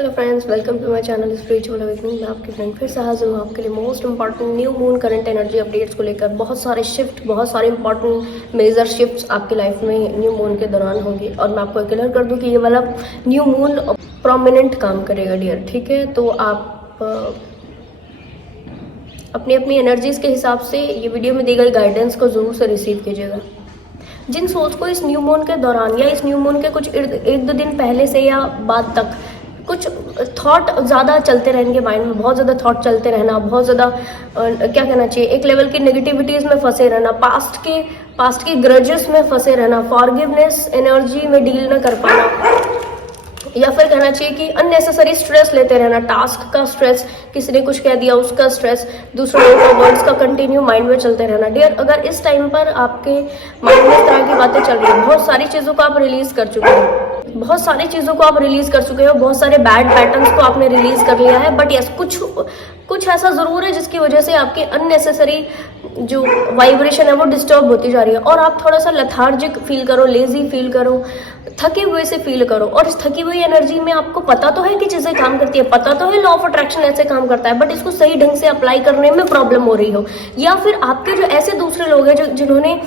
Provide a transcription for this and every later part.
Hello friends, welcome to my channel spiritual awakening. मैं आपकी friend फिर से हाजिर हूँ आपके लिए most important new moon current energy updates को लेकर। बहुत सारे शिफ्ट, बहुत सारे इंपॉर्टेंट मेजर शिफ्ट्स आपकी लाइफ में न्यू मून के दौरान होंगे। और मैं आपको क्लियर कर दूँ कि ये वाला न्यू मून प्रोमिनेंट काम करेगा डियर, ठीक है। तो आप अपनी अपनी एनर्जीज के हिसाब से ये वीडियो में दी गई गाइडेंस को जरूर से रिसीव कीजिएगा। जिन सोल्स को इस न्यू मून के दौरान या इस न्यू मून के कुछ एक दो दिन पहले से या बाद तक कुछ थॉट ज़्यादा चलते रहेंगे माइंड में, बहुत ज़्यादा थॉट चलते रहना, बहुत ज़्यादा क्या कहना चाहिए, एक लेवल की नेगेटिविटीज़ में फंसे रहना, पास्ट के ग्रजेस में फंसे रहना, फॉरगिवनेस एनर्जी में डील न कर पाना, या फिर कहना चाहिए कि अननेसेसरी स्ट्रेस लेते रहना, टास्क का स्ट्रेस, किसी ने कुछ कह दिया उसका स्ट्रेस, दूसरे लोगों का वर्ड्स का कंटिन्यू माइंड में चलते रहना। डियर, अगर इस टाइम पर आपके माइंड में इस तरह की बातें चल रही है, बहुत सारी चीज़ों को आप रिलीज कर चुके हो, बहुत सारी चीज़ों को आप रिलीज कर चुके हो, बहुत सारे बैड पैटर्न्स को आपने रिलीज कर लिया है। बट यस, कुछ ऐसा ज़रूर है जिसकी वजह से आपकी अननेसेसरी जो वाइब्रेशन है वो डिस्टर्ब होती जा रही है, और आप थोड़ा सा लेथार्जिक फील करो, लेजी फील करो, थके हुए से फील करो। और इस थकी हुई एनर्जी में आपको पता तो है कि चीज़ें काम करती है, पता तो है लॉ ऑफ अट्रैक्शन ऐसे काम करता है, बट इसको सही ढंग से अप्लाई करने में प्रॉब्लम हो रही हो, या फिर आपके जो ऐसे दूसरे लोग हैं जिन्होंने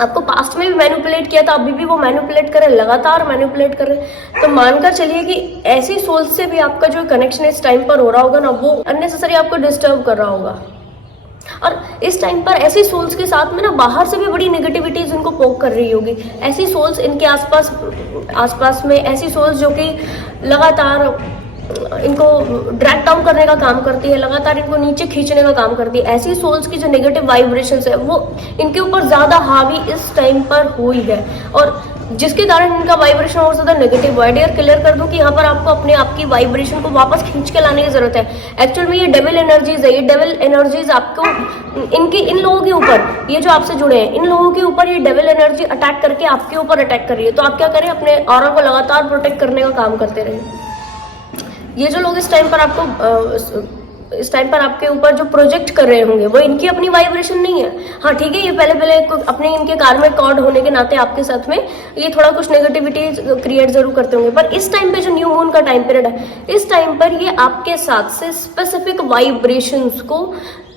आपको पास्ट में भी मैनिपुलेट किया था, अभी भी वो मैनिपुलेट कर रहे हैं, लगातार मैनिपुलेट कर रहे हैं, तो मानकर चलिए कि ऐसी सोच से भी आपका जो कनेक्शन इस टाइम पर हो रहा होगा ना, वो अननेसेसरी आपको डिस्टर्ब कर रहा होगा। और इस टाइम पर ऐसी सोल्स के साथ में ना बाहर से भी बड़ी नेगेटिविटीज इनको पोक कर रही होगी। ऐसी सोल्स इनके आसपास में ऐसी सोल्स जो कि लगातार इनको ड्रैग डाउन करने का काम करती है, लगातार इनको नीचे खींचने का काम करती है। ऐसी सोल्स की जो नेगेटिव वाइब्रेशंस है वो इनके ऊपर ज्यादा हावी इस टाइम पर हुई है, और जिसके कारण इनका वाइब्रेशन और ज्यादा नेगेटिव हुआ है। डियर, क्लियर कर दूं कि यहाँ पर आपको अपने आपकी वाइब्रेशन को वापस खींच के लाने की जरूरत है। एक्चुअल में ये डेविल एनर्जीज है, ये डेविल एनर्जीज आपको इन लोगों के ऊपर, ये जो आपसे जुड़े हैं इन लोगों के ऊपर ये डेविल एनर्जी अटैक करके आपके ऊपर अटैक कर रही है। तो आप क्या करें, अपने ऑरा को लगातार प्रोटेक्ट करने का काम करते रहे। ये जो लोग इस टाइम पर आपके ऊपर जो प्रोजेक्ट कर रहे होंगे वो इनकी अपनी वाइब्रेशन नहीं है। हाँ ठीक है, ये पहले अपने इनके कार्मिक कॉर्ड होने के नाते आपके साथ में ये थोड़ा कुछ नेगेटिविटी क्रिएट जरूर करते होंगे, पर इस टाइम पे जो न्यू मून का टाइम पीरियड है, इस टाइम पर ये आपके साथ से स्पेसिफिक वाइब्रेशंस को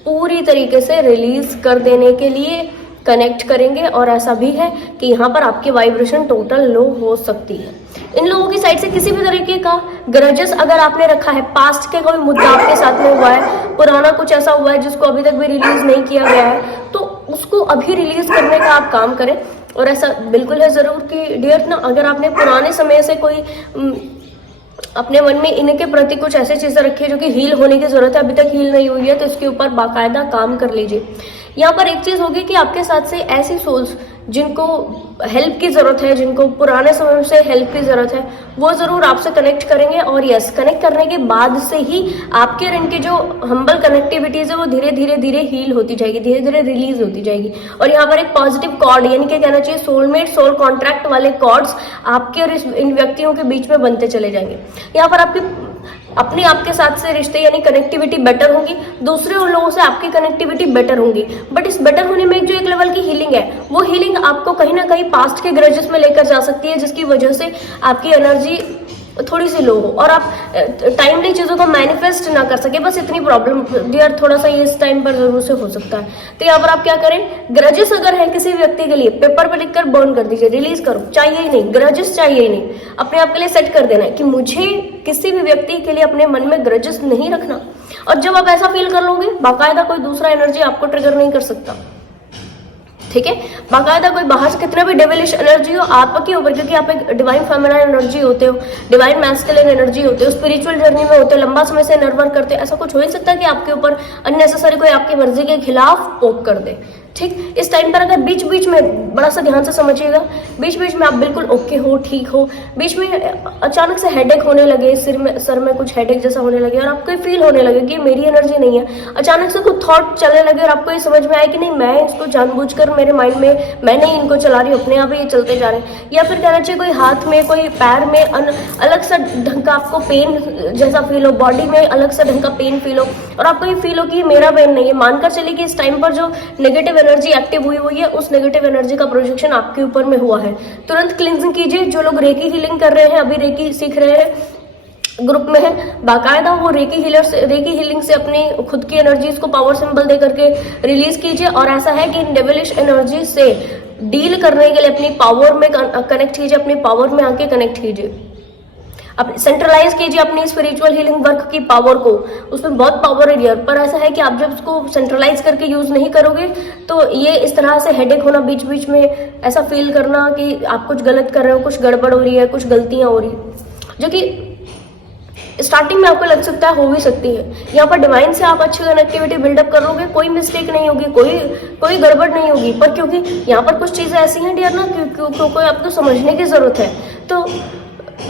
पूरी तरीके से रिलीज कर देने के लिए कनेक्ट करेंगे। और ऐसा भी है कि यहाँ पर आपकी वाइब्रेशन टोटल लो हो सकती है। इन लोगों की साइड से किसी भी तरीके का ग्रजेस अगर आपने रखा है, पास्ट के कोई मुद्दा आपके साथ में हुआ है, पुराना कुछ ऐसा हुआ है जिसको अभी तक भी रिलीज नहीं किया गया है, तो उसको अभी रिलीज करने का आप काम करें। और ऐसा बिल्कुल है जरूर कि डियर ना, अगर आपने पुराने समय से कोई अपने मन में इनके प्रति कुछ ऐसी चीजें रखी है जो कि हील होने की जरूरत है, अभी तक हील नहीं हुई है, तो इसके ऊपर बाकायदा काम कर लीजिए। यहाँ पर एक चीज होगी कि आपके साथ से ऐसी सोल्स जिनको हेल्प की जरूरत है, जिनको पुराने समय से हेल्प की जरूरत है, वो जरूर आपसे कनेक्ट करेंगे। और यस, कनेक्ट करने के बाद से ही आपके और इनकी जो हम्बल कनेक्टिविटीज है वो धीरे हील होती जाएगी, धीरे धीरे रिलीज होती जाएगी। और यहाँ पर एक पॉजिटिव कॉर्ड, यानी कि कहना चाहिए सोलमेट, सोल कॉन्ट्रैक्ट वाले कॉर्ड्स आपके और इन व्यक्तियों के बीच में बनते चले जाएंगे। यहाँ पर अपने आपके साथ से रिश्ते यानी कनेक्टिविटी बेटर होगी, दूसरे उन लोगों से आपकी कनेक्टिविटी बेटर होंगी। बट इस बेटर होने में जो एक लेवल की हीलिंग है, वो हीलिंग आपको कहीं ना कहीं पास्ट के ग्रजेस में लेकर जा सकती है, जिसकी वजह से आपकी एनर्जी थोड़ी सी लो हो और आप टाइमली चीज़ों को मैनिफेस्ट ना कर सके। बस इतनी प्रॉब्लम डियर, थोड़ा सा ये इस टाइम पर जरूर से हो सकता है। तो यहाँ पर आप क्या करें, ग्रजेस अगर है किसी व्यक्ति के लिए, पेपर पे लिखकर बर्न कर दीजिए, रिलीज करो, चाहिए ही नहीं, ग्रजेस चाहिए ही नहीं। अपने आप के लिए सेट कर देना है कि मुझे किसी भी व्यक्ति के लिए अपने मन में ग्रजेस नहीं रखना। और जब आप ऐसा फील कर लोगे, बाकायदा कोई दूसरा एनर्जी आपको ट्रिगर नहीं कर सकता, ठीक है। बाकायदा कोई बाहर से कितना भी डेविलिश एनर्जी हो आपके ऊपर, क्योंकि आप एक डिवाइन फेमिनाइन एनर्जी होते हो, डिवाइन मैस्कुलिन एनर्जी होते हो, स्पिरिचुअल जर्नी में होते हो, लंबा समय से नर्वर करते हो, ऐसा कुछ हो ही सकता है कि आपके ऊपर अननेसेसरी कोई आपकी मर्जी के खिलाफ पोक कर दे, ठीक। इस टाइम पर अगर बीच बीच में बड़ा सा ध्यान से समझिएगा, बीच बीच में आप बिल्कुल ओके हो, ठीक हो, बीच में अचानक से हेडेक होने लगे, सर में कुछ हेडेक जैसा होने लगे और आपको फील होने लगे कि मेरी एनर्जी नहीं है, अचानक से कुछ थॉट चलने लगे और आपको ये समझ में आया कि नहीं, मैं इसको जानबूझकर मेरे माइंड में मैं नहीं इनको चला रही, अपने आप ही ये चलते जा रहे हैं। या फिर कहना चाहिए कोई हाथ में, कोई पैर में अलग सा ढंग का आपको पेन जैसा फील हो, बॉडी में अलग सा ढंग का पेन फील हो और आपको ये फील हो कि मेरा पेन नहीं है। मानकर चलिए कि इस टाइम पर जो नेगेटिव एनर्जी एक्टिव हुई है, उस नेगेटिव एनर्जी का प्रोजेक्शन आपके ऊपर में हुआ है। तुरंत क्लींजिंग कीजिए। जो लोग रेकी हीलिंग कर रहे हैं, अभी रेकी सीख रहे हैं, ग्रुप में है, बाकायदा वो रेकी हीलिंग से अपनी खुद की एनर्जीज को पावर सिंबल दे करके रिलीज कीजिए। और ऐसा है कि इन डेविलिश एनर्जी से डील करने के लिए अपनी पावर में कनेक्ट कीजिए, अपनी पावर में आके कनेक्ट कीजिए, अपने सेंट्रलाइज कीजिए अपनी स्पिरिचुअल हीलिंग वर्क की पावर को। उसमें बहुत पावर है डियर, पर ऐसा है कि आप जब उसको सेंट्रलाइज करके यूज नहीं करोगे तो ये इस तरह से हेडेक होना, बीच बीच में ऐसा फील करना कि आप कुछ गलत कर रहे हो, कुछ गड़बड़ हो रही है, कुछ गलतियां हो रही है, जो कि स्टार्टिंग में आपको लग सकता है, हो भी सकती है। यहाँ पर डिवाइन से आप अच्छी कनेक्टिविटी बिल्डअप करोगे, कोई मिस्टेक नहीं होगी, कोई गड़बड़ नहीं होगी। पर क्योंकि यहाँ पर कुछ चीजें ऐसी हैं डियर ना, क्योंकि आपको समझने की जरूरत है। तो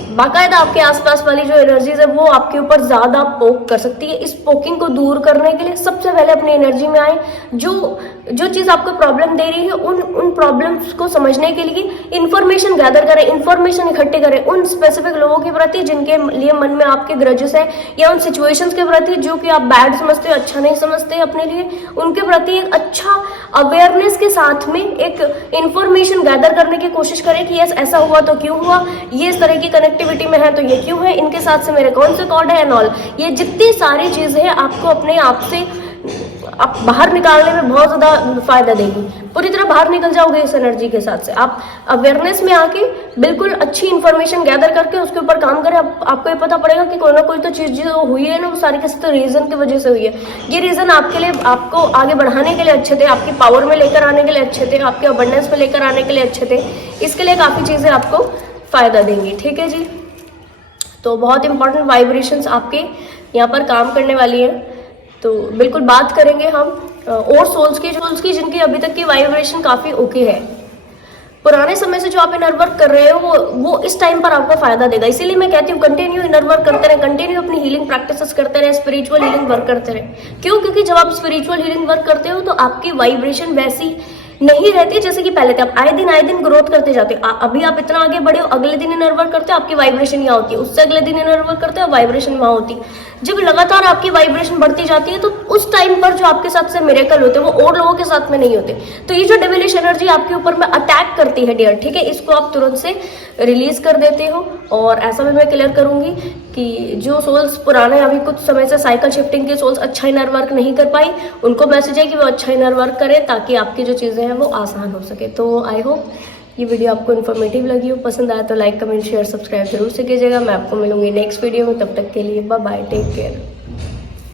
बाकायदा आपके आसपास वाली जो एनर्जीज है वो आपके ऊपर ज्यादा पोक कर सकती है। इस पोकिंग को दूर करने के लिए सबसे पहले अपनी एनर्जी में आए, जो चीज आपको प्रॉब्लम दे रही है उन प्रॉब्लम्स को समझने के लिए इंफॉर्मेशन गैदर करें, इंफॉर्मेशन इकट्ठे करें उन स्पेसिफिक लोगों के प्रति जिनके लिए मन में आपके ग्रजेस है, या उन सिचुएशंस के प्रति जो कि आप बैड समझते हो, अच्छा नहीं समझते अपने लिए, उनके प्रति एक अच्छा अवेयरनेस के साथ में एक इंफॉर्मेशन गैदर करने की कोशिश करें कि यस ऐसा हुआ तो क्यों हुआ, ये इस तरह की कनेक्टिविटी में है तो ये क्यों है, इनके साथ से मेरे कौन से कॉर्ड है एंड ऑल। ये जितनी सारी चीजें हैं आपको अपने आप से आप बाहर निकालने में बहुत ज्यादा फायदा देगी। पूरी तरह बाहर निकल जाओगे इस एनर्जी के साथ से। आप अवेयरनेस में आके बिल्कुल अच्छी इंफॉर्मेशन गैदर करके उसके ऊपर काम करें। आपको ये पता पड़ेगा कि कोई ना कोई तो चीज जो हुई है ना वो सारी किसी तो रीजन की वजह से हुई है। ये रीजन आपके लिए, आपको आगे बढ़ाने के लिए अच्छे थे, आपकी पावर में लेकर आने के लिए अच्छे थे, आपके अबंडेंस में लेकर आने के लिए अच्छे थे। इसके लिए काफी चीजें आपको फायदा देंगी। ठीक है जी, तो बहुत इंपॉर्टेंट वाइब्रेशंस आपके यहाँ पर काम करने वाली है। तो बिल्कुल बात करेंगे हम और सोल्स की जिनकी अभी तक की वाइब्रेशन काफी ओके है। पुराने समय से जो आप इनर वर्क कर रहे हो वो इस टाइम पर आपको फायदा देगा। इसीलिए मैं कहती हूँ कंटिन्यू इनर वर्क करते रहे, कंटिन्यू अपनी हीलिंग प्रैक्टिसेस करते रहे, स्पिरिचुअल हीलिंग वर्क करते रहे। क्यों? क्योंकि जब आप स्पिरिचुअल हीलिंग वर्क करते हो तो आपकी वाइब्रेशन वैसी नहीं रहती जैसे कि पहले थे। आप आए दिन ग्रोथ करते जाते हो। अभी आप इतना आगे बढ़े हो, अगले दिन इनर वर्क करते हो आपकी वाइब्रेशन यहाँ होती है, उससे अगले दिन इनर वर्क करते हो वाइब्रेशन वहां होती है। जब लगातार आपकी वाइब्रेशन बढ़ती जाती है तो उस टाइम पर जो आपके साथ से मिरेकल होते हैं वो और लोगों के साथ में नहीं होते। तो ये जो डेविलिश एनर्जी आपके ऊपर में अटैक करती है डियर, ठीक है, इसको आप तुरंत से रिलीज कर देते हो। और ऐसा भी मैं क्लियर करूंगी कि जो सोल्स पुराने अभी कुछ समय से साइकिल शिफ्टिंग के सोल्स अच्छा इनर वर्क नहीं कर पाई, उनको मैसेज है कि वो अच्छा इनर वर्क करें ताकि आपकी जो चीजें हैं वो आसान हो सके। तो आई होप ये वीडियो आपको इन्फॉर्मेटिव लगी हो। पसंद आया तो लाइक, कमेंट, शेयर, सब्सक्राइब जरूर से कीजिएगा। मैं आपको मिलूंगी नेक्स्ट वीडियो में, तब तक के लिए बाय बाय, टेक केयर।